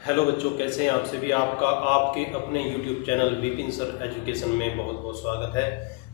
Hello बच्चों, कैसे हैं आप सभी। आपका आपके अपने YouTube channel Vipin sir education में बहुत बहुत स्वागत है।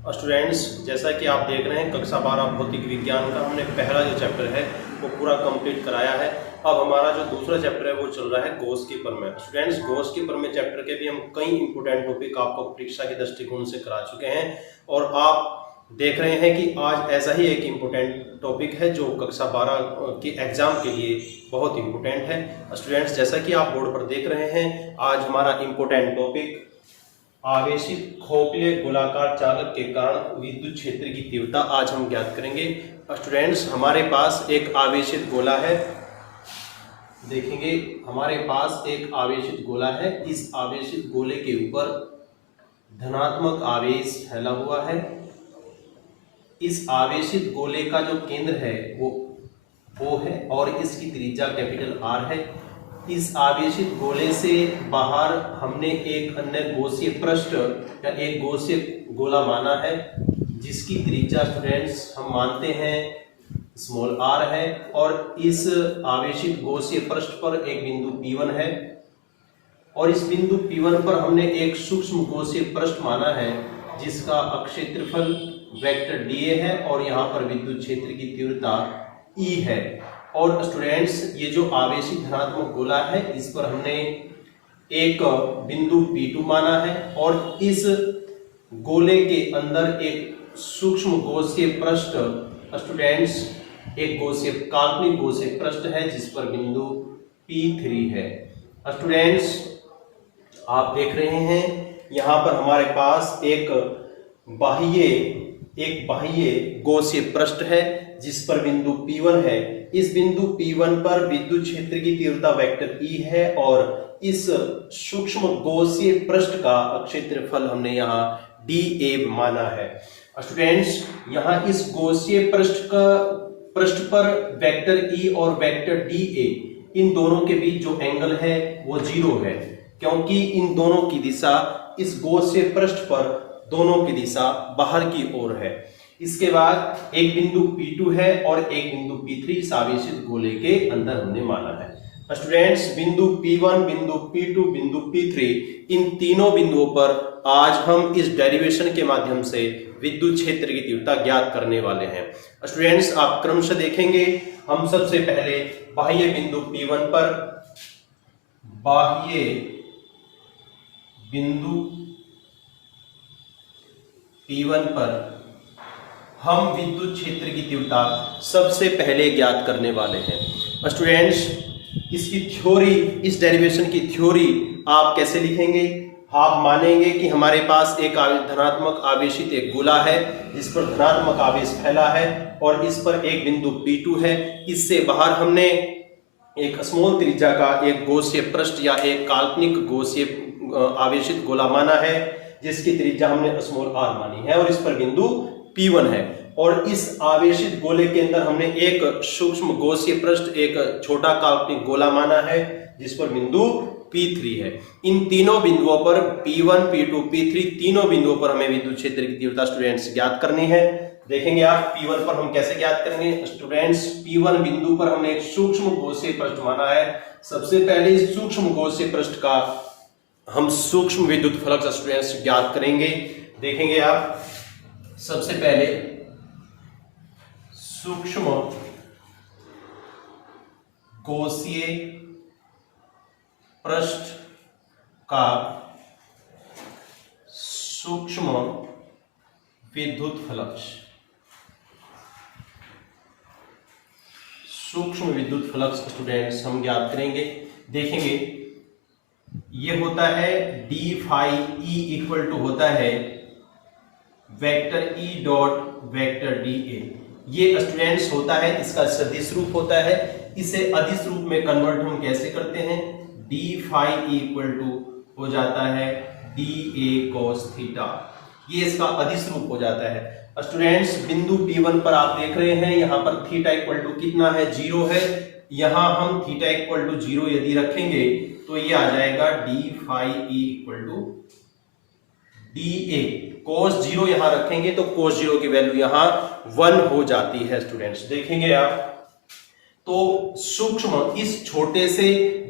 स्टूडेंट्स, जैसा कि आप देख रहे हैं कक्षा 12 भौतिक विज्ञान का हमने पहला जो चैप्टर है वो पूरा कंप्लीट कराया है। अब हमारा जो दूसरा चैप्टर है वो चल रहा है गॉस की प्रमेय। स्टूडेंट्स, गॉस की प्रमेय चैप्टर के भी हम कई इंपोर्टेंट टॉपिक आपको परीक्षा के दृष्टिकोण से करा चुके हैं और आप देख रहे हैं कि आज ऐसा ही एक इम्पोर्टेंट टॉपिक है जो कक्षा 12 के एग्जाम के लिए बहुत इम्पोर्टेंट है। स्टूडेंट्स, जैसा कि आप बोर्ड पर देख रहे हैं, आज हमारा इम्पोर्टेंट टॉपिक आवेशित खोखले गोलाकार चालक के कारण विद्युत क्षेत्र की तीव्रता आज हम ज्ञात करेंगे। स्टूडेंट्स, हमारे पास एक आवेशित गोला है। देखेंगे, हमारे पास एक आवेशित गोला है। इस आवेशित गोले के ऊपर धनात्मक आवेश फैला हुआ है। इस आवेशित गोले का जो केंद्र है वो O है और इसकी त्रिज्या कैपिटल R है। इस आवेशित गोले से बाहर हमने एक अन्य गॉसीय पृष्ठ या एक गॉसीय गोला माना है जिसकी त्रिज्या स्टूडेंट्स हम मानते हैं स्मॉल r है और इस आवेशित गॉसीय पृष्ठ पर एक बिंदु P1 है और इस बिंदु P1 पर हमने एक सूक्ष्म गॉसीय पृष्ठ माना है जिसका क्षेत्रफल वेक्टर dA है और यहाँ पर विद्युत क्षेत्र की तीव्रता E है। और स्टूडेंट्स, ये जो आवेशित धनात्मक गोला है इस पर हमने एक बिंदु P2 माना है और इस गोले के अंदर एक सूक्ष्म गॉसीय पृष्ठ स्टूडेंट्स एक गॉसीय काल्पनिक गॉसीय पृष्ठ है जिस पर बिंदु P3 है। स्टूडेंट्स, आप देख रहे हैं यहाँ पर हमारे पास एक बाह्य गॉसीय पृष्ठ है जिस पर बिंदु P1 है। इस बिंदु P1 पर विद्युत क्षेत्र की तीव्रता वेक्टर E है और इस सूक्ष्म गॉसीय पृष्ठ का क्षेत्रफल हमने यहाँ dA माना है। स्टूडेंट्स, यहाँ इस गॉसीय पृष्ठ पर वेक्टर E और वेक्टर dA इन दोनों के बीच जो एंगल है वो 0 है क्योंकि इन दोनों की दिशा इस गॉसीय पृष्ठ पर दोनों की दिशा बाहर की ओर है। इसके बाद एक बिंदु P2 है और एक बिंदु P3 इस आवेशित गोले के अंदर हमने माना है। स्टूडेंट्स, बिंदु P1, बिंदु P2, बिंदु P3 इन तीनों बिंदुओं पर आज हम इस डेरिवेशन के माध्यम से विद्युत क्षेत्र की तीव्रता ज्ञात करने वाले हैं। स्टूडेंट्स, आप क्रमशः देखेंगे। हम सबसे पहले बाह्य बिंदु P1 पर बाह्य बिंदु P1 पर हम विद्युत क्षेत्र की तीव्रता सबसे पहले ज्ञात करने वाले हैं। स्टूडेंट्स, इसकी थ्योरी, इस डेरिवेशन की थ्योरी आप कैसे लिखेंगे? आप मानेंगे कि हमारे पास एक धनात्मक आवेशित एक गोला है जिस पर धनात्मक आवेश फैला है और इस पर एक बिंदु P2 है। इससे बाहर हमने एक स्मॉल त्रिज्या का एक गॉसीय पृष्ठ या एक काल्पनिक गॉसीय आवेशित गोला माना है जिसकी त्रिज्या हमने स्मॉल r मानी है और इस पर बिंदु P1 है और इस आवेशित गोले के अंदर हमने एक सूक्ष्म गॉसीय पृष्ठ एक छोटा काल्पनिक गोला माना है जिस पर बिंदु P3 है। इन तीनों बिंदुओं पर P1, P2, P3 तीनों बिंदुओं पर हमें विद्युत क्षेत्र की तीव्रता स्टूडेंट्स ज्ञात करनी है। देखेंगे आप P1 पर हम कैसे ज्ञात करेंगे। स्टूडेंट्स, P1 बिंदु पर हमने एक सूक्ष्म गॉसीय पृष्ठ माना है। सबसे पहले इस सूक्ष्म गॉसीय पृष्ठ का हम सूक्ष्म विद्युत फ्लक्स स्टूडेंट्स ज्ञात करेंगे। देखेंगे आप, सबसे पहले सूक्ष्म गॉसीय पृष्ठ का सूक्ष्म विद्युत फ्लक्स, सूक्ष्म विद्युत फ्लक्स स्टूडेंट्स हम ज्ञात करेंगे। देखेंगे, ये होता है d phi E equal to होता है vector E dot vector dA। ये स्टूडेंट्स होता है, इसका सदिश रूप होता है। इसे अदिश रूप में कन्वर्ट हम कैसे करते हैं? d phi E equal to हो जाता है dA cos थीटा। ये इसका अदिश रूप हो जाता है। स्टूडेंट्स, बिंदु P1 पर आप देख रहे हैं यहाँ पर थीटा इक्वल टू कितना है? 0 है। यहाँ हम थीटा इक्वल टू 0 यदि रखेंगे तो ये आ जाएगा d phi E equal to dA। cos 0 यहां रखेंगे तो cos 0 की वैल्यू यहां 1 हो जाती है। स्टूडेंट्स, देखेंगे आप तो सूक्ष्म इस छोटे से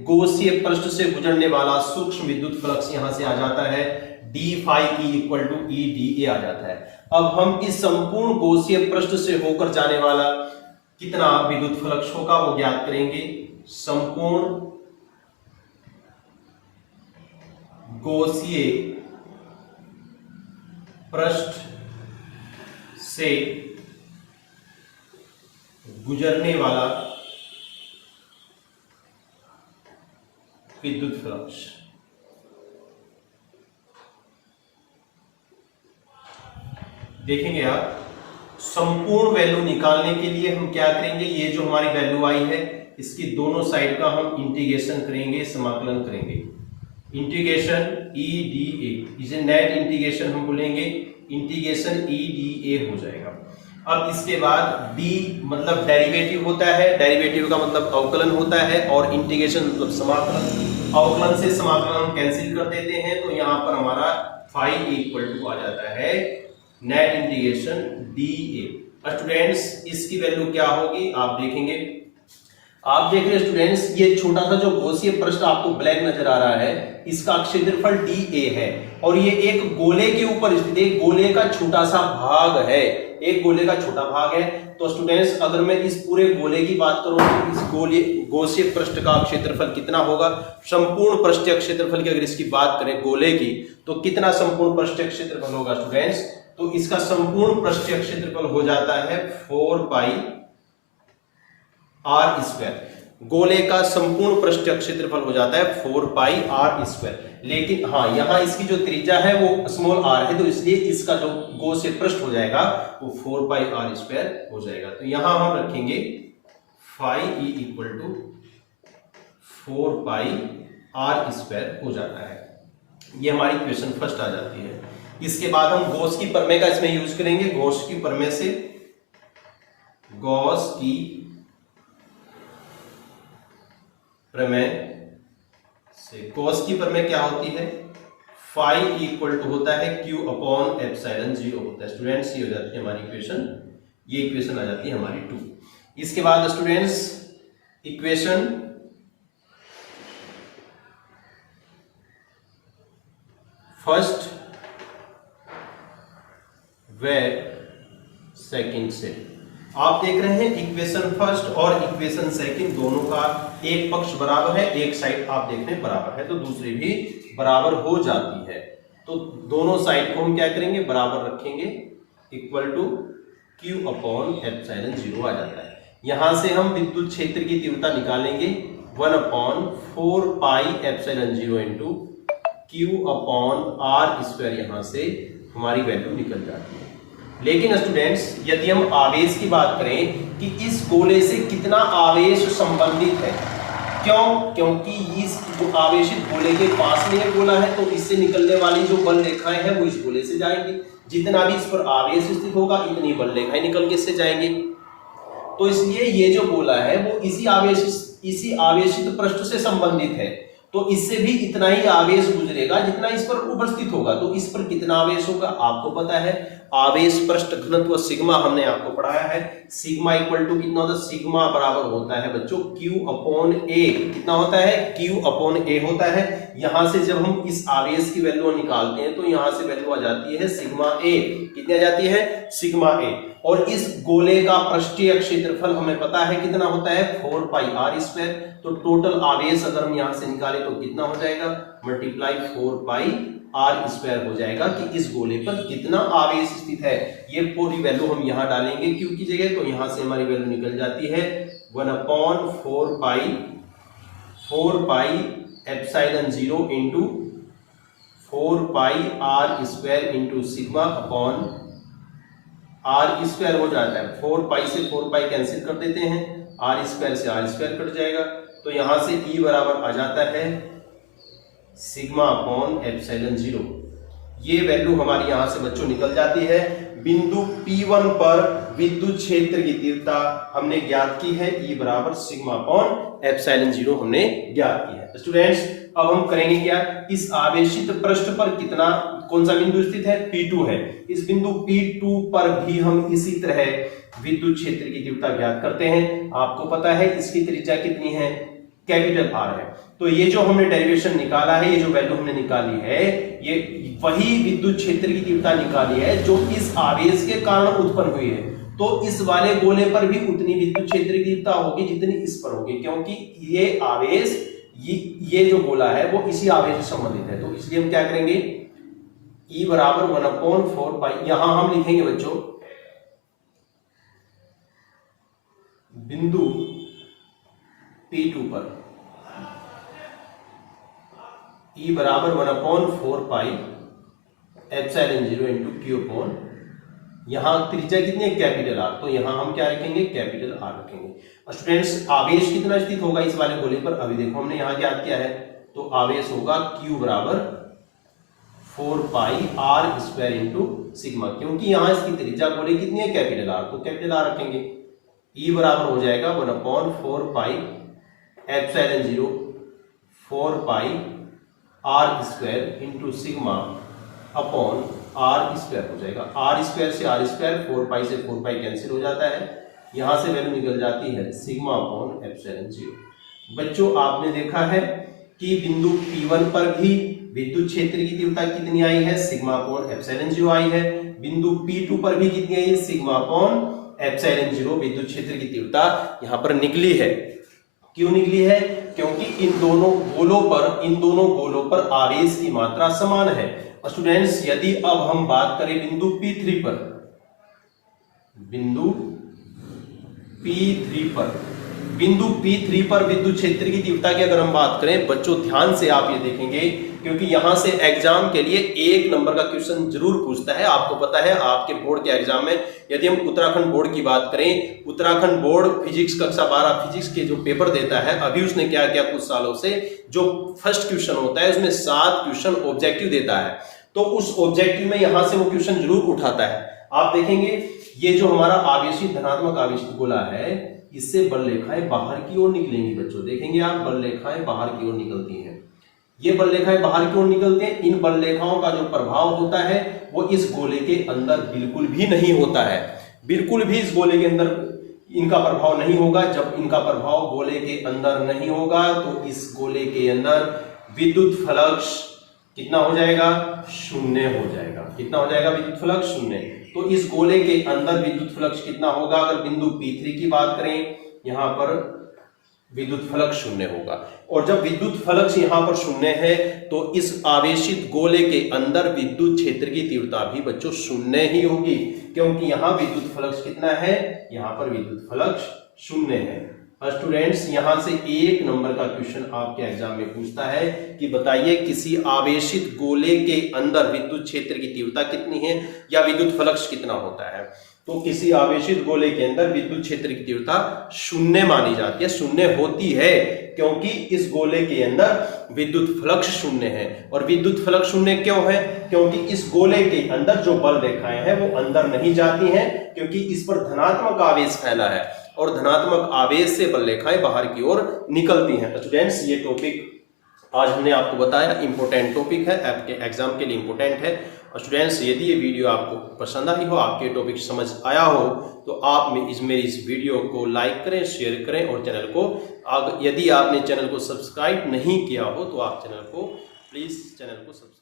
गॉसीय पृष्ठ से गुजरने वाला सूक्ष्म विद्युत फ्लक्स यहां से आ जाता है D phi E equal to E D A आ जाता है। अब हम इस संपूर्ण गॉसीय पृष्ठ से होकर जाने वाला कितना विद्युत फ्लक्स होगा वो ज्ञात करेंगे। संपूर्ण गॉसीय पृष्ठ से गुजरने वाला विद्युत फ्लक्स देखेंगे आप। संपूर्ण वैल्यू निकालने के लिए हम क्या करेंगे, ये जो हमारी वैल्यू आई है इसकी दोनों साइड का हम इंटीग्रेशन करेंगे, समाकलन करेंगे। इंटीग्रेशन ई डी ए, इसे नेट इंटीग्रेशन हम बोलेंगे, इंटीग्रेशन ई डी ए हो जाएगा। अब इसके बाद d मतलब डेरिवेटिव होता है, डेरिवेटिव का मतलब अवकलन होता है, और इंटीग्रेशन मतलब समाकलन। अवकलन से समाकलन हम कैंसिल कर देते हैं, तो यहाँ पर हमारा फाई इक्वल टू आ जाता है net integration D A. Students इसकी वैल्यू क्या होगी आप देखेंगे। आप देख रहे हैं स्टूडेंट्स, ये छोटा सा जो गॉसीय पृष्ठ आपको ब्लैक नजर आ रहा है, इसका क्षेत्रफल डी ए है, और ये एक गोले के ऊपर स्थित है, गोले का छोटा सा भाग है, एक गोले का छोटा भाग है। तो स्टूडेंट्स अगर मैं इस पूरे गोले की बात करूं तो इस गोले गॉसीय पृष्ठ का क्षेत्रफल कितना होगा, संपूर्ण पृष्ठीय क्षेत्रफल की अगर इसकी बात करें गोले की, तो कितना संपूर्ण पृष्ठीय क्षेत्रफल होगा स्टूडेंट्स, तो इसका संपूर्ण पृष्ठीय क्षेत्रफल हो जाता है 4 पाई आर स्क्वायर। गोले का संपूर्ण पृष्ठीय क्षेत्रफल हो जाता है 4 पाई आर स्क्वायर। लेकिन हाँ, यहाँ इसकी जो त्रिज्या है वो स्मॉल आर है, तो इसलिए इसका जो गॉसीय पृष्ठ हो जाएगा वो 4 पाई आर स्क्वायर हो जाएगा। तो यहां हम रखेंगे phi E equal to 4 pi R square हो जाता है। ये हमारी क्वेश्चन फर्स्ट आ जाती है। इसके बाद हम गॉस की प्रमेय का इसमें यूज करेंगे। गॉस की प्रमेय से, गॉस की प्रमेय से, गॉस की प्रमेय क्या होती है, फाई इक्वल टू होता है क्यू अपॉन एप्सिलॉन 0 होता है। स्टूडेंट्स ये हो जाती है हमारी इक्वेशन, ये इक्वेशन आ जाती है हमारी 2। इसके बाद स्टूडेंट्स इक्वेशन फर्स्ट व सेकंड से आप देख रहे हैं इक्वेशन फर्स्ट और इक्वेशन सेकंड दोनों का एक पक्ष बराबर है, एक साइड आप देख रहे हैं बराबर है, तो दूसरी भी बराबर हो जाती है। तो दोनों साइड को हम क्या करेंगे, बराबर रखेंगे, equal to Q upon epsilon 0 आ जाता है। यहां से हम विद्युत क्षेत्र की तीव्रता निकालेंगे 1 upon 4 pi epsilon 0 into Q upon R square, यहां से हमारी वैल्यू निकल जाती है। लेकिन स्टूडेंट्स यदि हम आवेश की बात करें कि इस गोले से कितना आवेश संबंधित है, क्यों, क्योंकि इस जो आवेशित गोले के पास में गोला है, तो इससे निकलने वाली जो बल रेखाएं हैं वो इस गोले से जाएंगी। जितना भी इस पर आवेश स्थित होगा इतनी बल रेखाएं निकल के इससे जाएंगी। तो इसलिए ये जो गोला है वो इसी आवेशित पृष्ठ से संबंधित है, तो इससे भी इतना ही आवेश गुजरेगा जितना इस पर उपस्थित होगा। तो इस पर कितना आवेश होगा आपको पता है, आवेश पृष्ठ घनत्व सिग्मा हमने आपको पढ़ाया है। सिग्मा इक्वल टू कितना होता है, सिग्मा बराबर होता है बच्चों क्यू अपॉन ए। कितना होता है, क्यू अपॉन ए होता है। यहां से जब हम इस आवेश की वैल्यू निकालते हैं तो यहां से वैल्यू आ जाती है सिग्मा ए। कितनी आ जाती है, सिग्मा ए। और इस गोले का पृष्ठीय क्षेत्रफल हमें पता है कितना होता है, 4 पाई आर स्क्वायर। तो टोटल आवेश अगर हम यहां से निकालें तो कितना हो जाएगा, मल्टीप्लाई 4 पाई आर स्क्वायर हो जाएगा कि इस गोले पर कितना आवेश स्थित है। ये पूरी वैल्यू हम यहां डालेंगे क्यू की जगह, तो यहां से हमारी वैल्यू निकल जाती है 1 upon 4 pi epsilon 0 into 4 pi R square into sigma upon R square हो जाता है। 4 पाई से 4 पाई कैंसिल कर देते हैं, आर स्क्वायर से आर स्क्वायर कट जाएगा, तो यहां से ई बराबर आ जाता है सिग्मा अपॉन एप्सिलॉन 0। ये वैल्यू हमारी यहां से बच्चों निकल जाती है। बिंदु P1 पर विद्युत क्षेत्र की तीव्रता हमने ज्ञात की है, E बराबर सिग्मा अपॉन एप्सिलॉन 0 हमने ज्ञात की है। स्टूडेंट्स अब हम करेंगे क्या, इस आवेशित पृष्ठ पर कितना, कौन सा बिंदु स्थित है, P2 है। इस बिंदु P2 पर भी हम इसी तरह विद्युत क्षेत्र की तीव्रता ज्ञात करते हैं। आपको पता है इसकी त्रिज्या कितनी है, कैपिटल R है। तो ये जो हमने डेरिवेशन निकाला है, ये जो वैल्यू हमने निकाली है, ये वही विद्युत क्षेत्र की तीव्रता निकाली है जो इस आवेश के कारण उत्पन्न हुई है। तो इस वाले गोले पर भी उतनी विद्युत क्षेत्र की तीव्रता होगी जितनी इस पर होगी, क्योंकि ये आवेश, ये जो गोला है वो इसी आवेश से संबंधित है। तो इसलिए हम क्या करेंगे, E बराबर 1/4 पाई, यहां हम लिखेंगे बच्चों बिंदु P2 पर E बराबर 1/4 पाई एप्सिलॉन 0 इंटू Q अपॉन, यहां त्रिज्या कितनी है, कैपिटल R, तो यहां हम क्या रखेंगे, कैपिटल R रखेंगे। स्टूडेंट्स आवेश कितना स्थित होगा इस वाले गोले पर, अभी देखो हमने यहां ज्ञात किया है, तो आवेश होगा Q बराबर 4 पाई R स्क्वायर इंटू सिग्मा, क्योंकि यहां इसकी त्रिज्या गोले कितनी है, कैपिटल R, तो कैपिटल R रखेंगे। E बराबर हो जाएगा 1/4 पाई एप्सिलॉन 0 4 पाई R square into sigma upon R square हो जाएगा। R स्क्वायर से R स्क्वायर, 4 पाई से 4 पाई कैंसिल हो जाता है, यहां से वैल्यू निकल जाती है सिग्मा अपॉन एप्सिलॉन 0। बच्चों आपने देखा है कि बिंदु P1 पर भी विद्युत क्षेत्र की तीव्रता कितनी आई है, सिग्मा अपॉन एप्सिलॉन 0 आई है। बिंदु P2 पर भी कितनी आई है, सिग्मा अपॉन एप्सिलॉन 0 विद्युत क्षेत्र की तीव्रता यहां पर निकली है। क्यों निकली है, क्योंकि इन दोनों गोलों पर आवेश की मात्रा समान है। स्टूडेंट्स यदि अब हम बात करें बिंदु P3 पर, बिंदु P3 पर विद्युत क्षेत्र की तीव्रता की अगर हम बात करें, बच्चों ध्यान से आप ये देखेंगे, क्योंकि यहां से एग्जाम के लिए 1 नंबर का क्वेश्चन जरूर पूछता है। आपको पता है आपके बोर्ड के एग्जाम में, यदि हम उत्तराखंड बोर्ड की बात करें, उत्तराखंड बोर्ड फिजिक्स कक्षा 12 फिजिक्स के जो पेपर देता है, अभी उसने क्या किया कुछ सालों से, जो फर्स्ट क्वेश्चन होता है उसमें 7 क्वेश्चन ऑब्जेक्टिव देता है, तो उस ऑब्जेक्टिव में यहां से वो क्वेश्चन जरूर उठाता है। आप देखेंगे ये जो हमारा आवेशित धनात्मक आवेशित गोला है, इससे बल रेखाएं बाहर की ओर निकलेंगी। बच्चों देखेंगे आप, बल रेखाएं बाहर की ओर निकलती हैं, ये बल रेखाएं बाहर की ओर निकलते हैं। इन बल रेखाओं का जो प्रभाव होता है वो इस गोले के अंदर बिल्कुल भी नहीं होता है, बिल्कुल भी इस गोले के अंदर इनका प्रभाव नहीं होगा। जब इनका प्रभाव गोले के अंदर नहीं होगा तो इस गोले के अंदर विद्युत फ्लक्स कितना हो जाएगा, शून्य हो जाएगा। कितना हो जाएगा, विद्युत फ्लक्स शून्य। तो इस गोले के अंदर विद्युत फ्लक्स कितना होगा, अगर बिंदु P3 की बात करें, यहां पर विद्युत फ्लक्स शून्य होगा। और जब विद्युत फ्लक्स यहां पर शून्य है तो इस आवेशित गोले के अंदर विद्युत क्षेत्र की तीव्रता भी बच्चों शून्य ही होगी, क्योंकि यहां विद्युत फ्लक्स कितना है, यहां पर विद्युत फ्लक्स शून्य है। स्टूडेंट्स यहां से 1 नंबर का क्वेश्चन आपके एग्जाम में पूछता है कि बताइए किसी आवेशित गोले के अंदर विद्युत क्षेत्र की तीव्रता कितनी है या विद्युत फ्लक्स कितना होता है। तो किसी आवेशित गोले के अंदर विद्युत क्षेत्र की तीव्रता शून्य मानी जाती है, शून्य होती है, क्योंकि इस गोले के अंदर विद्युत फ्लक्स शून्य है। और विद्युत फ्लक्स शून्य क्यों है, क्योंकि इस गोले के अंदर जो बल रेखाएं हैं वो अंदर नहीं जाती हैं, क्योंकि इस पर धनात्मक आवेश फैला है और धनात्मक आवेश से बल रेखाएं बाहर की ओर निकलती हैं। स्टूडेंट्स ये टॉपिक आज हमने आपको बताया, इंपॉर्टेंट टॉपिक है, आपके एग्जाम के लिए इंपॉर्टेंट है। स्टूडेंट्स यदि ये वीडियो आपको पसंद आई हो, आपके टॉपिक समझ आया हो, तो आप मेरी इस वीडियो को लाइक करें, शेयर करें और चैनल को, यदि आपने चैनल को सब्सक्राइब नहीं किया हो तो आप चैनल को प्लीज़ सब्सक्राइब